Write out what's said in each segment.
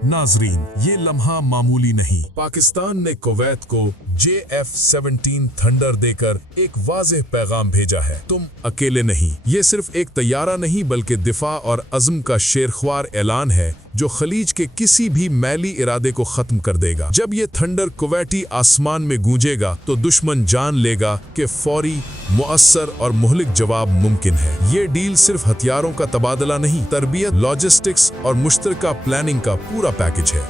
नाजरीन, ये लम्हा मामूली नहीं। पाकिस्तान ने कुवैत को JF-17 थंडर देकर एक वाज़ेह पैगाम भेजा है, तुम अकेले नहीं। ये सिर्फ एक तैयारा नहीं बल्कि दिफा और अज़्म का शेरख्वार ऐलान है जो खलीज के किसी भी मैली इरादे को खत्म कर देगा। जब ये थंडर कुवैती आसमान में गूंजेगा तो दुश्मन जान लेगा कि फौरी, मुअस्सर और मुहलिक जवाब मुमकिन है। ये डील सिर्फ हथियारों का तबादला नहीं, तरबियत, लॉजिस्टिक्स और मुश्तरका प्लानिंग का पूरा पैकेज है।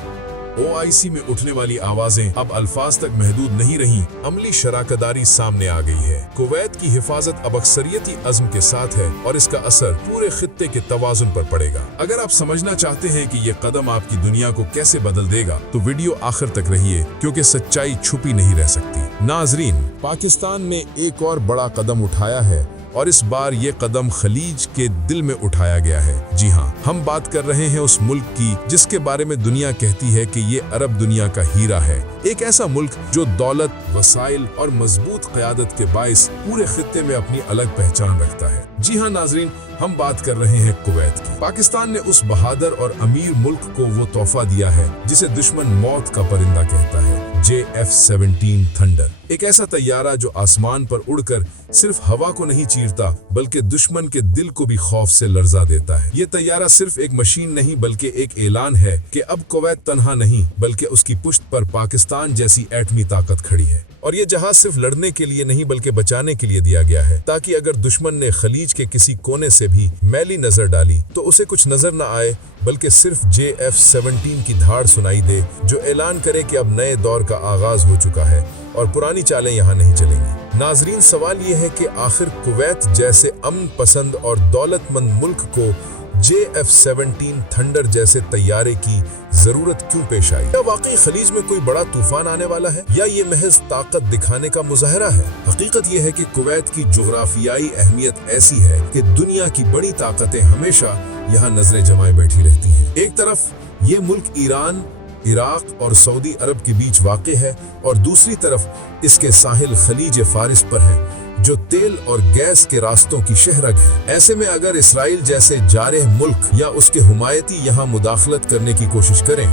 OIC में उठने वाली आवाजें अब अल्फाज तक महदूद नहीं रहीं, अमली शराकदारी सामने आ गई है। कुवैत की हिफाजत अब अक्सरियती अज़्म के साथ है और इसका असर पूरे खित्ते के तवाज़ुन पर पड़ेगा। अगर आप समझना चाहते हैं कि ये कदम आपकी दुनिया को कैसे बदल देगा तो वीडियो आखिर तक रहिए, क्योंकि सच्चाई छुपी नहीं रह सकती। नाजरीन, पाकिस्तान ने एक और बड़ा कदम उठाया है और इस बार ये कदम खलीज के दिल में उठाया गया है। जी हाँ, हम बात कर रहे हैं उस मुल्क की जिसके बारे में दुनिया कहती है कि ये अरब दुनिया का हीरा है। एक ऐसा मुल्क जो दौलत, वसाइल और मजबूत क़यादत के बाइस पूरे खित्ते में अपनी अलग पहचान रखता है। जी हाँ नाजरीन, हम बात कर रहे हैं कुवैत की। पाकिस्तान ने उस बहादुर और अमीर मुल्क को वो तोहफा दिया है जिसे दुश्मन मौत का परिंदा कहता है, JF-17 थंडर। एक ऐसा तैयारा जो आसमान पर उड़कर सिर्फ हवा को नहीं चीरता बल्कि दुश्मन के दिल को भी खौफ से लर्जा देता है। ये तैयारा सिर्फ एक मशीन नहीं बल्कि एक ऐलान है कि अब कुवैत तन्हा नहीं बल्कि उसकी पुश्त पर पाकिस्तान जैसी एटमी ताकत खड़ी है। और ये जहाज सिर्फ लड़ने के लिए नहीं बल्कि बचाने के लिए दिया गया है, ताकि अगर दुश्मन ने खलीज के किसी कोने से भी मैली नजर डाली तो उसे कुछ नजर न आए बल्कि सिर्फ JF-17 की धाड़ सुनाई दे जो ऐलान करे कि अब नए दौर का आगाज हो चुका है और पुरानी चालें यहाँ नहीं चलेंगी। नाजरीन, सवाल ये है कि आखिर कुवैत जैसे अमन पसंद और दौलतमंद मुल्क को JF-17 थंडर जैसे तैयारे की जरूरत क्यों पेश आई? क्या वाकई खलीज में कोई बड़ा तूफान आने वाला है या ये महज ताकत दिखाने का मुजाहरा है? हकीकत ये है कि कुवैत की जुग्राफियाई अहमियत ऐसी है कि दुनिया की बड़ी ताकतें हमेशा यहाँ नजरें जमाए बैठी रहती हैं। एक तरफ ये मुल्क ईरान, इराक और सऊदी अरब के बीच वाक़ है और दूसरी तरफ इसके साहिल खलीज फारिस पर है जो तेल और गैस के रास्तों की शहरग है। ऐसे में अगर इसराइल जैसे जारह मुल्क या उसके हुमायती यहाँ मुदाखलत करने की कोशिश करें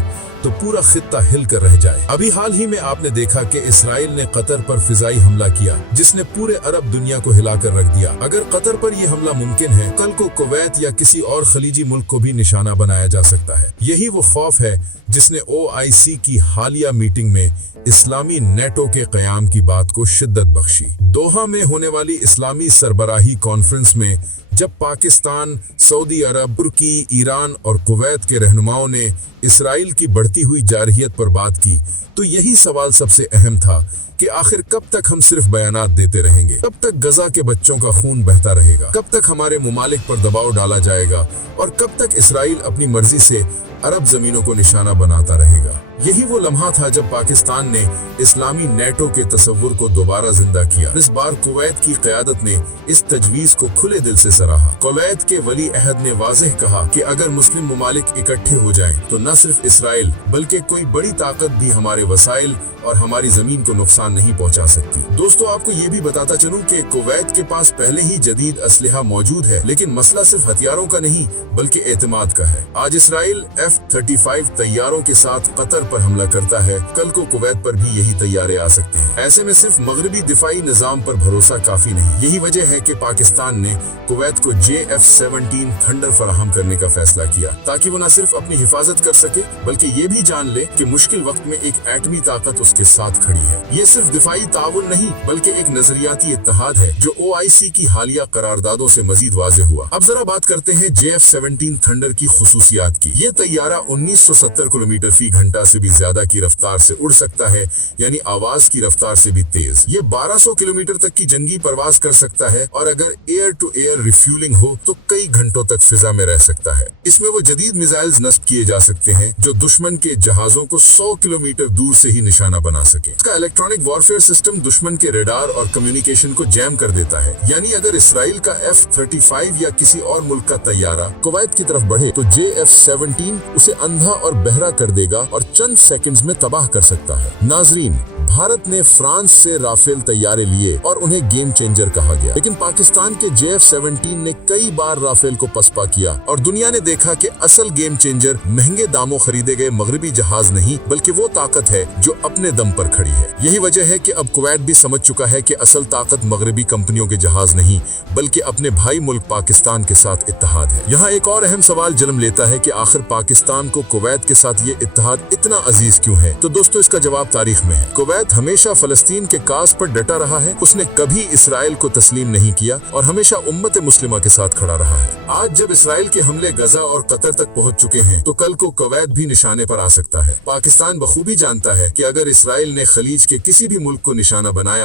तो पूरा खित्ता हिल कर रह जाए। अभी हाल ही में आपने देखा कि इसराइल ने कतर पर फिजाई हमला किया जिसने पूरे अरब दुनिया को हिलाकर रख दिया। अगर कतर पर यह हमला मुमकिन है, कल को कुवैत या किसी और खलीजी मुल्क को भी निशाना बनाया जा सकता है। यही वो खौफ है जिसने OIC की हालिया मीटिंग में इस्लामी नेटो के क़याम की बात को शिद्दत बख्शी। दोहा में होने वाली इस्लामी सरबराही कॉन्फ्रेंस में जब पाकिस्तान, सऊदी अरब, तुर्की, ईरान और कुवैत के रहनुमाओं ने इसराइल की बढ़ती हुई जारहियत पर बात की तो यही सवाल सबसे अहम था कि आखिर कब तक हम सिर्फ बयानात देते रहेंगे? कब तक गजा के बच्चों का खून बहता रहेगा? कब तक हमारे मुमालिक पर दबाव डाला जाएगा? और कब तक इसराइल अपनी मर्जी से अरब जमीनों को निशाना बनाता रहेगा? यही वो लम्हा था जब पाकिस्तान ने इस्लामी नेटो के तस्वुर को दोबारा जिंदा किया। इस बार कुवैत की क़यादत ने इस तजवीज को खुले दिल से सराहा। कुवैत के वली अहद ने वाज़ेह कहा कि अगर मुस्लिम मुमालिक इकट्ठे हो जाएं तो न सिर्फ इसराइल बल्कि कोई बड़ी ताकत भी हमारे वसाइल और हमारी जमीन को नुकसान नहीं पहुंचा सकती। दोस्तों, आपको ये भी बताता चलूं कि कुवैत के पास पहले ही जदीद असलहा मौजूद है, लेकिन मसला सिर्फ हथियारों का नहीं बल्कि एतमाद का है। आज इसराइल F-35 तैयारों के साथ कतर पर हमला करता है, कल को कुवैत पर भी यही तैयारे आ सकते हैं। ऐसे में सिर्फ मगरबी दिफाई निजाम पर भरोसा काफी नहीं। यही वजह है कि पाकिस्तान ने कुवैत को JF-17 थंडर फराहम करने का फैसला किया, ताकि वो न सिर्फ अपनी हिफाजत कर सके बल्कि ये भी जान ले कि मुश्किल वक्त में एक एटमी ताकत के साथ खड़ी है। ये सिर्फ दिफाई ताउन नहीं बल्कि एक नजरियाती इत्तेहाद है जो OIC की हालिया करारदादों से मजीद वाज़ेह हुआ। अब जरा बात करते हैं JF-17 थंडर की खुसूसियात की। ये तैयारा 1970 किलोमीटर फी घंटा से भी ज्यादा की रफ्तार से उड़ सकता है, यानी आवाज की रफ्तार से भी तेज। ये 1200 किलोमीटर तक की जंगी परवाज कर सकता है और अगर एयर टू एयर रिफ्यूलिंग हो तो कई घंटों तक फिजा में रह सकता है। इसमें वो जदीद मिसाइल्स नस्ब किए जा सकते हैं जो दुश्मन के जहाजों को 100 किलोमीटर दूर से ही निशाना बना सके। इसका इलेक्ट्रॉनिक वॉरफेयर सिस्टम दुश्मन के रेडार और कम्युनिकेशन को जैम कर देता है, यानी अगर इसराइल का F-35 या किसी और मुल्क का तैयारा कुवैत की तरफ बढ़े तो JF-17 उसे अंधा और बहरा कर देगा और चंद सेकंड्स में तबाह कर सकता है। नाजरीन, بھارت نے فرانس سے رافیل طیارے لیے اور انہیں گیم چینجر کہا گیا، لیکن پاکستان کے JF-17 نے کئی بار رافیل کو پسپا کیا اور دنیا نے دیکھا کہ اصل گیم چینجر مہنگے داموں خریدے گئے مغربی جہاز نہیں بلکہ وہ طاقت ہے جو اپنے دم پر کھڑی ہے۔ یہی وجہ ہے کہ اب کویت بھی سمجھ چکا ہے کہ اصل طاقت مغربی کمپنیوں کے جہاز نہیں بلکہ اپنے بھائی ملک پاکستان کے ساتھ اتحاد ہے۔ یہاں ایک اور اہم سوال جنم لیتا ہے کہ آخر پاکستان کو کویت کے ساتھ یہ اتحاد اتنا عزیز کیوں ہے؟ تو دوستو اس کا جواب تاریخ میں ہے۔ کویت ہمیشہ فلسطین کے کاز پر ڈٹا رہا ہے، اس نے کبھی اسرائیل کو تسلیم نہیں کیا اور ہمیشہ امت مسلمہ کے ساتھ کھڑا رہا ہے۔ آج جب اسرائیل کے حملے غزہ اور قطر تک پہنچ چکے ہیں تو کل کو کویت بھی نشانے پر آ سکتا ہے۔ پاکستان بخوبی جانتا ہے کہ اگر اسرائیل نے خلیج کے کسی بھی ملک کو نشانہ بنایا